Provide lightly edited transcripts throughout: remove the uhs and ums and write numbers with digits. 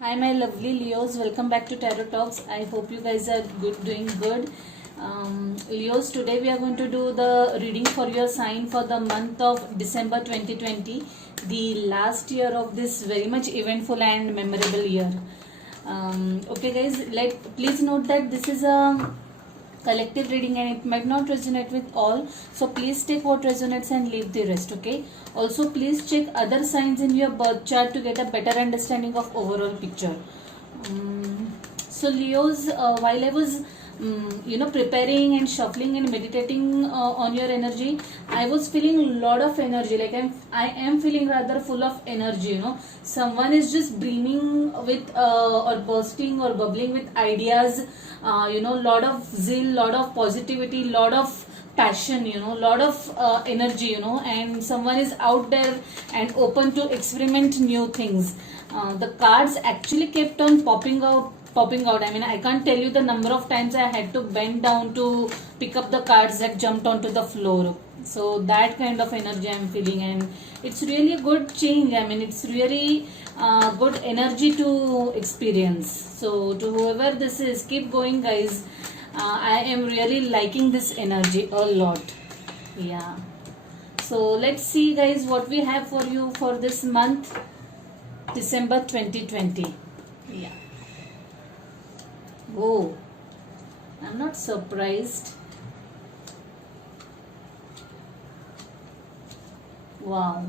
Hi, my lovely Leos. Welcome back to Tarot Talks. I hope you guys are doing good. Leos, today we are going to do the reading for your sign for the month of December 2020, the last year of this very much eventful and memorable year. Okay, guys, please note that this is a collective reading and it might not resonate with all, so please take what resonates and leave the rest. Okay, also please check other signs in your birth chart to get a better understanding of overall picture. So Leos, while I was preparing and shuffling and meditating on your energy, I was feeling a lot of energy. Like I am feeling rather full of energy. Someone is just brimming with or bursting or bubbling with ideas. Lot of zeal, lot of positivity, lot of passion, lot of energy, and someone is out there and open to experiment new things. The cards actually kept on popping out. I mean, I can't tell you the number of times I had to bend down to pick up the cards that jumped onto the floor. So that kind of energy I'm feeling, and it's really a good change. I mean, it's really good energy to experience. So to whoever this is, keep going, guys. I am really liking this energy a lot. Yeah. So let's see, guys, what we have for you for this month, December 2020. Yeah. Oh, I'm not surprised. Wow.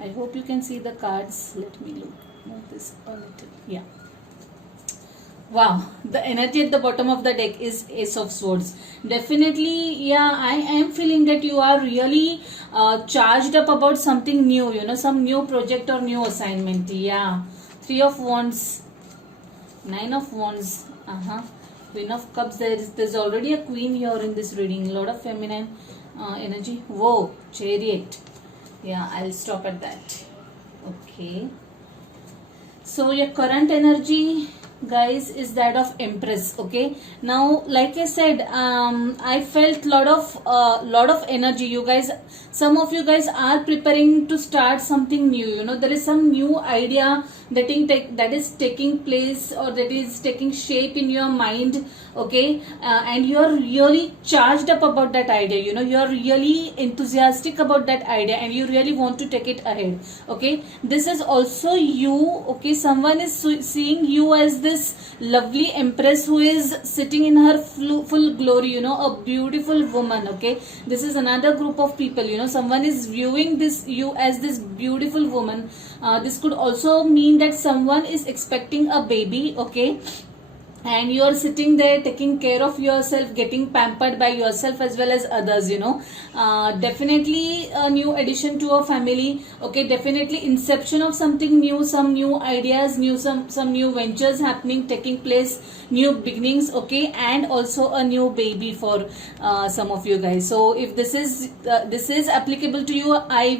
I hope you can see the cards. Let me move this a little. Yeah. Wow, the energy at the bottom of the deck is Ace of Swords. Definitely, yeah, I am feeling that you are really charged up about something new, some new project or new assignment. Yeah. Three of Wands, Nine of Wands, Queen of Cups. There's already a queen here in this reading. A lot of feminine energy. Whoa, Chariot. Yeah, I'll stop at that. Okay. So your current energy, guys, is that of Empress. Okay, now like I said, I felt lot of energy. You guys, some of you guys are preparing to start something new. There is some new idea that is taking place or that is taking shape in your mind. Okay, and you are really charged up about that idea. You are really enthusiastic about that idea and you really want to take it ahead. Okay, this is also you. Okay, someone is seeing you as this lovely Empress who is sitting in her full glory, a beautiful woman. Okay, this is another group of people. Someone is viewing you as this beautiful woman. This could also mean that someone is expecting a baby. Okay, and you are sitting there taking care of yourself, getting pampered by yourself as well as others. Definitely a new addition to a family. Okay, definitely inception of something new, some new ideas, some new ventures happening, taking place, new beginnings. Okay, and also a new baby for some of you guys. So if this is applicable to you, I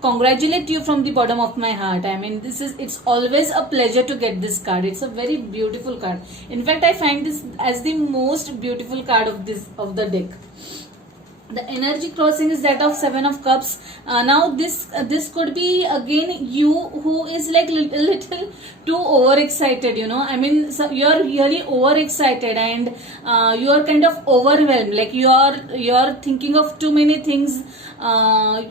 congratulate you from the bottom of my heart. I mean, it's always a pleasure to get this card. It's a very beautiful card. In fact, I find this as the most beautiful card of the deck. The energy crossing is that of Seven of Cups. Now this could be again you who is like little too overexcited. I mean, so you are really overexcited and you are kind of overwhelmed. Like you are thinking of too many things,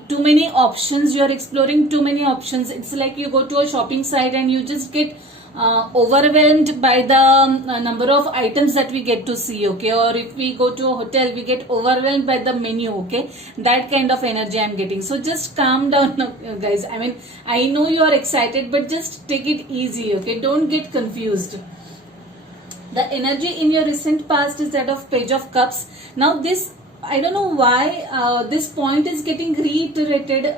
too many options. You are exploring too many options. It's like you go to a shopping site and you just get overwhelmed by the number of items that we get to see. Okay, or if we go to a hotel, we get overwhelmed by the menu. Okay, that kind of energy I'm getting. So just calm down, guys. I mean, I know you are excited, but just take it easy. Okay, don't get confused. The energy in your recent past is that of Page of Cups. Now this, I don't know why this point is getting reiterated.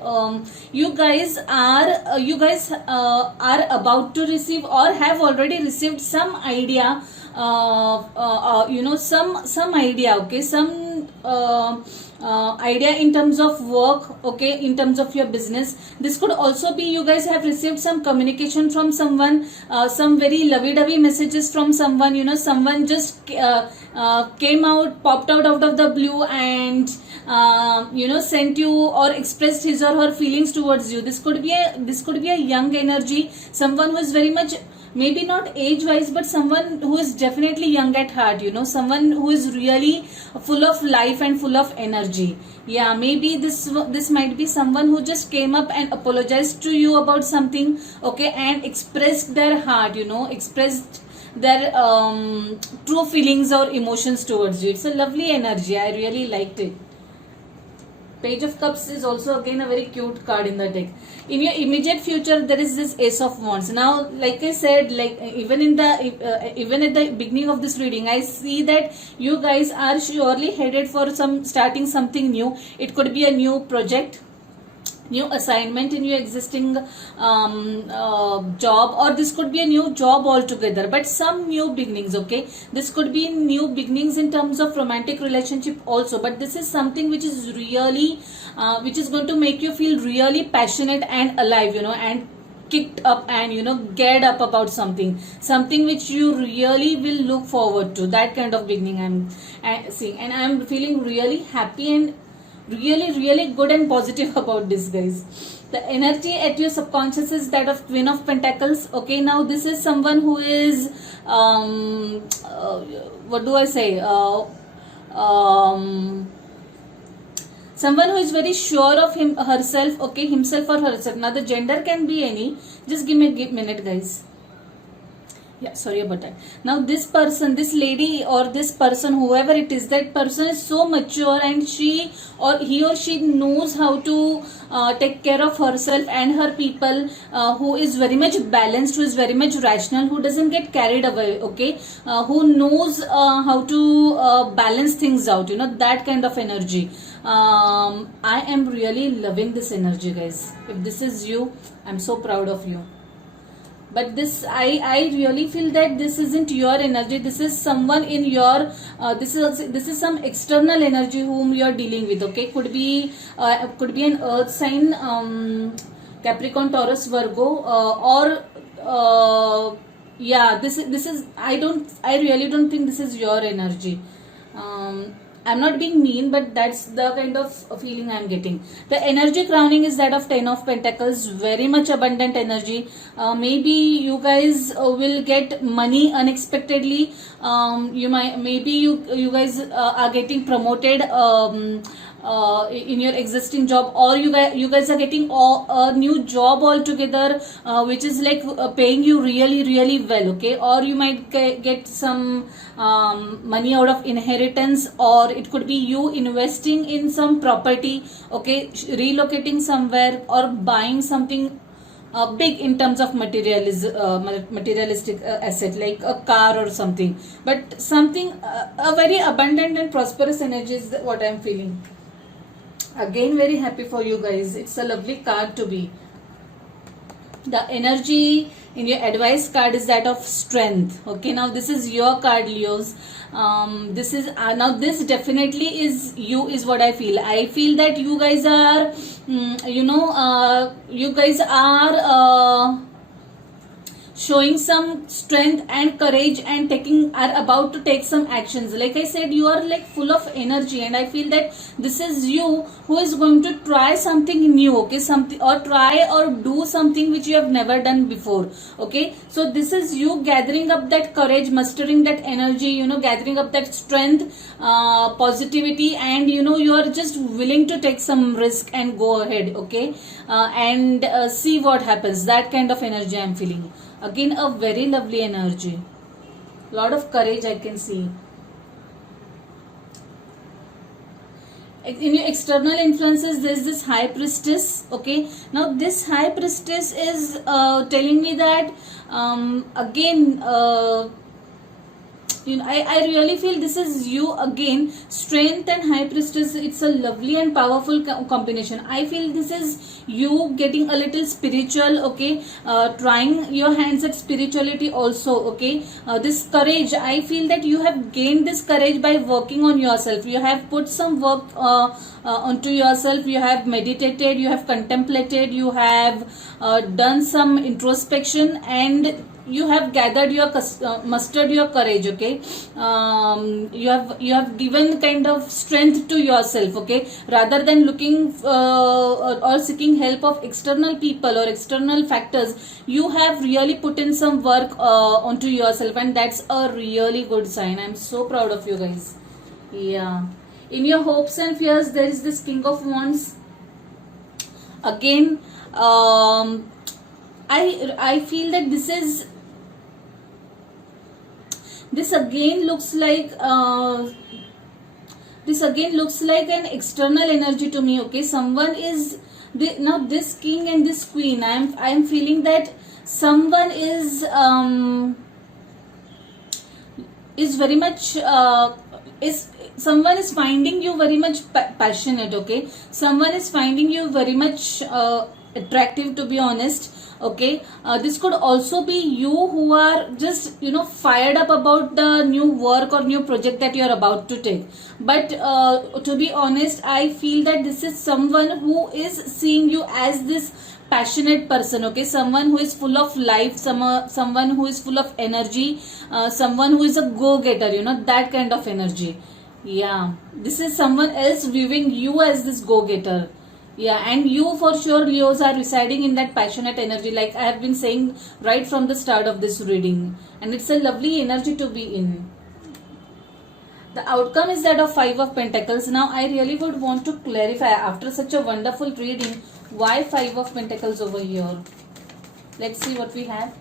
You guys are about to receive or have already received some idea. Some idea. Okay, some idea in terms of work, okay, in terms of your business. This could also be you guys have received some communication from someone, some very lovey-dovey messages from someone, someone just popped out of the blue and sent you or expressed his or her feelings towards you. This could be a young energy, someone who is very much, maybe not age wise, but someone who is definitely young at heart, someone who is really full of life and full of energy. Yeah, maybe this might be someone who just came up and apologized to you about something, okay, and expressed their heart, expressed their true feelings or emotions towards you. It's a lovely energy. I really liked it. Page of Cups is also again a very cute card in the deck. In your immediate future, there is this Ace of Wands. Now, like I said, even at the beginning of this reading, I see that you guys are surely headed for starting something new. It could be a new project, new assignment in your existing job, or this could be a new job altogether, but some new beginnings, okay. This could be new beginnings in terms of romantic relationship also, but this is something which is really which is going to make you feel really passionate and alive, and kicked up and geared up about something which you really will look forward to. That kind of beginning I'm seeing, and I'm feeling really happy and really good and positive about this, guys. The energy at your subconscious is that of Queen of Pentacles. Okay, now this is someone who is what do I say, someone who is very sure of herself, okay, himself or herself. Now the gender can be any. Just give me a minute, guys. Yeah, sorry about that. Now this person, this lady or this person, whoever it is, that person is so mature and he or she knows how to take care of herself and her people, who is very much balanced, who is very much rational, who doesn't get carried away, okay, who knows how to balance things out, that kind of energy. I am really loving this energy, guys. If this is you, I'm so proud of you. But this, I really feel that this isn't your energy. This is someone in your, this is some external energy whom you are dealing with. Okay, could be an earth sign, Capricorn, Taurus, Virgo, or yeah, this is, I really don't think this is your energy. I'm not being mean, but that's the kind of feeling I'm getting. The energy crowning is that of Ten of Pentacles, very much abundant energy. Maybe you guys will get money unexpectedly. Maybe you guys are getting promoted in your existing job, or you guys are getting a new job altogether, which is like paying you really well, okay. Or you might get some money out of inheritance, or it could be you investing in some property, okay, relocating somewhere, or buying something big in terms of materialistic asset, like a car or something, but something a very abundant and prosperous energy is what I'm feeling. Again, very happy for you guys. It's a lovely card to be. The energy in your advice card is that of strength. Okay, now this is your card, Leos. This is now this definitely is you, is what I feel. I feel that you guys are, you guys are showing some strength and courage and are about to take some actions. Like I said, you are like full of energy, and I feel that this is you who is going to try something new, okay, something, or try or do something which you have never done before, okay. So this is you gathering up that courage, mustering that energy, gathering up that strength, positivity, and you are just willing to take some risk and go ahead, okay, and see what happens. That kind of energy I'm feeling. Again, a very lovely energy. Lot of courage I can see. In your external influences, there is this High Priestess. Okay, now this High Priestess is telling me that again, I really feel this is you again. Strength and High Priestess, it's a lovely and powerful combination. I feel this is you getting a little spiritual, okay, trying your hands at spirituality also, okay. This courage, I feel that you have gained this courage by working on yourself. You have put some work onto yourself, you have meditated, you have contemplated, you have done some introspection, and you have gathered your mustered your courage. Okay, you have given kind of strength to yourself. Okay, rather than looking or seeking help of external people or external factors, you have really put in some work onto yourself, and that's a really good sign. I'm so proud of you guys. Yeah, in your hopes and fears, there is this King of Wands again. I feel that this again looks like an external energy to me. Okay, someone is now this king and this queen. I'm feeling that someone is very much someone is finding you very much passionate. Okay, someone is finding you very much attractive, to be honest. Okay, this could also be you who are just fired up about the new work or new project that you are about to take. But to be honest, I feel that this is someone who is seeing you as this passionate person. Okay, someone who is full of life, someone who is full of energy, someone who is a go-getter, that kind of energy. Yeah, this is someone else viewing you as this go-getter. Yeah, and you for sure, Leos, are residing in that passionate energy, like I have been saying right from the start of this reading, and it's a lovely energy to be in. The outcome is that of Five of Pentacles. Now I really would want to clarify, after such a wonderful reading, why Five of Pentacles over here. Let's see what we have.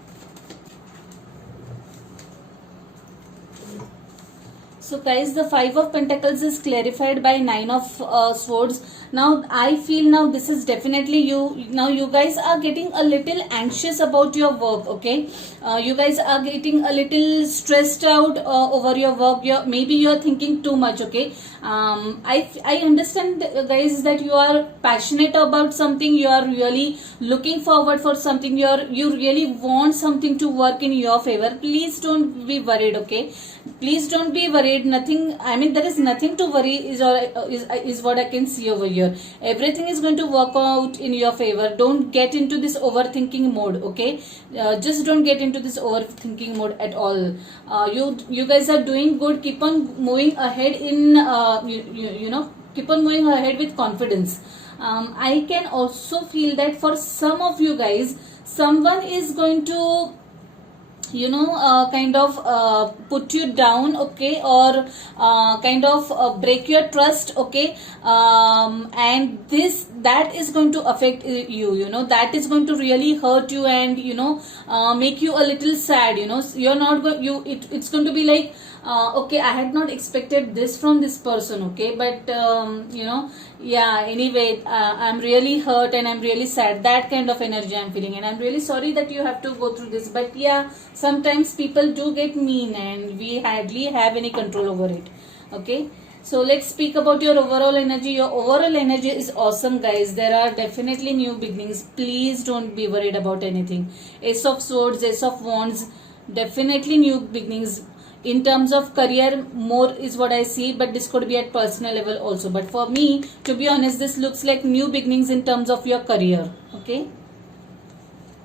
So guys, the Five of Pentacles is clarified by Nine of Swords. Now I feel now this is definitely you. Now you guys are getting a little anxious about your work. Okay, you guys are getting a little stressed out over your work. Maybe you are thinking too much. Okay, I understand, guys, that you are passionate about something. You are really looking forward for something. You really want something to work in your favor. Please don't be worried. Okay, please don't be worried. Nothing, I mean, there is nothing to worry is what I can see over here. Everything is going to work out in your favor. Don't get into this overthinking mode. Okay, just don't get into this overthinking mode at all. You guys are doing good. Keep on moving ahead in keep on moving ahead with confidence. I can also feel that for some of you guys, someone is going to kind of put you down. Okay, or kind of break your trust. Okay, and that is going to affect you. That is going to really hurt you, and make you a little sad. You're not going, it's going to be like, okay, I had not expected this from this person. Okay, but yeah, anyway, I'm really hurt and I'm really sad. That kind of energy I'm feeling, and I'm really sorry that you have to go through this. But yeah, sometimes people do get mean, and we hardly have any control over it. Okay, so let's speak about your overall energy. Your overall energy is awesome, guys. There are definitely new beginnings. Please don't be worried about anything. Ace of Swords, Ace of Wands, definitely new beginnings. In terms of career, more is what I see, but this could be at personal level also. But for me, to be honest, this looks like new beginnings in terms of your career. Okay,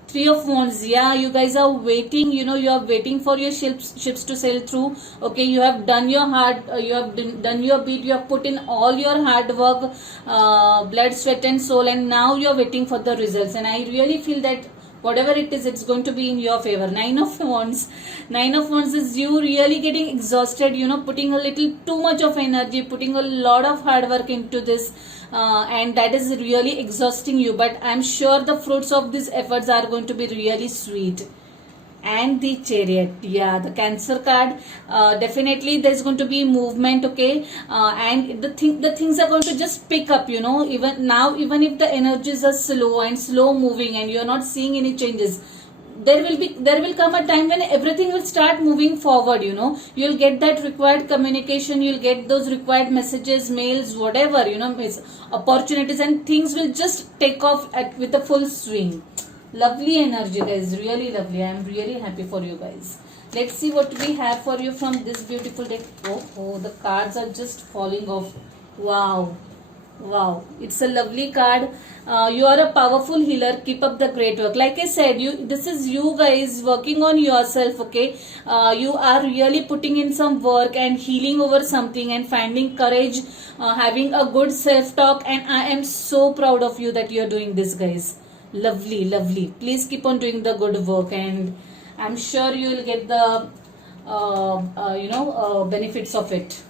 Three of Wands. Yeah, you guys are waiting. You are waiting for your ships to sail through. Okay, you have done your done your bit. You have put in all your hard work, blood, sweat, and soul, and now you are waiting for the results. And I really feel that whatever it is, it's going to be in your favor. Nine of Wands. Nine of Wands is you really getting exhausted, putting a little too much of energy, putting a lot of hard work into this, and that is really exhausting you. But I'm sure the fruits of these efforts are going to be really sweet. And the Chariot. Yeah, the Cancer card. Definitely there's going to be movement. Okay, and the things are going to just pick up. Even now, even if the energies are slow and slow moving, and you're not seeing any changes, there will come a time when everything will start moving forward. You'll get that required communication, you'll get those required messages, mails, whatever, opportunities, and things will just take off with a full swing. Lovely energy, guys. Really lovely. I am really happy for you guys. Let's see what we have for you from this beautiful deck. Oh, the cards are just falling off. Wow. Wow, it's a lovely card. You are a powerful healer. Keep up the great work. Like I said, this is you guys working on yourself. Okay, you are really putting in some work and healing over something and finding courage, having a good self talk. And I am so proud of you that you are doing this, guys. Lovely, lovely. Please keep on doing the good work, and I'm sure you will get the benefits of it.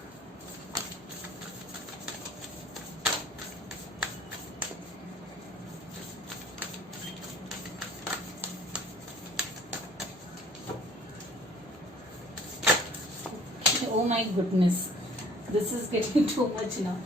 Oh my goodness, this is getting too much now.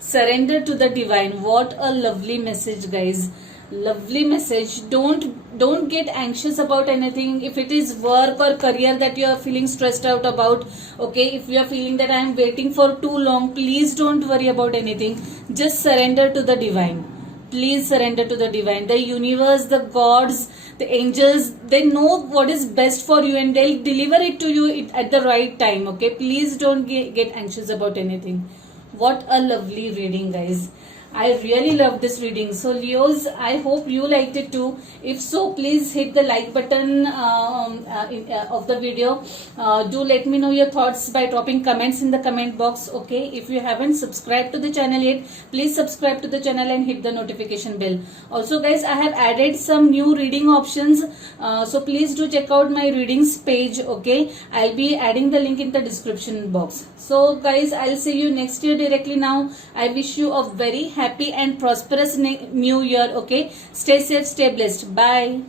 Surrender to the divine. What a lovely message, guys. Lovely message. Don't get anxious about anything. If it is work or career that you are feeling stressed out about, okay, if you are feeling that I am waiting for too long, please don't worry about anything. Just surrender to the divine. Please surrender to the divine. The universe, the gods, the angels, they know what is best for you and they'll deliver it to you at the right time. Okay, please don't get anxious about anything. What a lovely reading, guys. I really love this reading. So Leos, I hope you liked it too. If so, please hit the like button of the video. Do let me know your thoughts by dropping comments in the comment box. Okay, if you haven't subscribed to the channel yet, please subscribe to the channel and hit the notification bell. Also guys, I have added some new reading options. So please do check out my readings page. Okay, I'll be adding the link in the description box. So guys, I'll see you next year directly now. I wish you a very happy and prosperous new year. Okay, stay safe, stay blessed. Bye.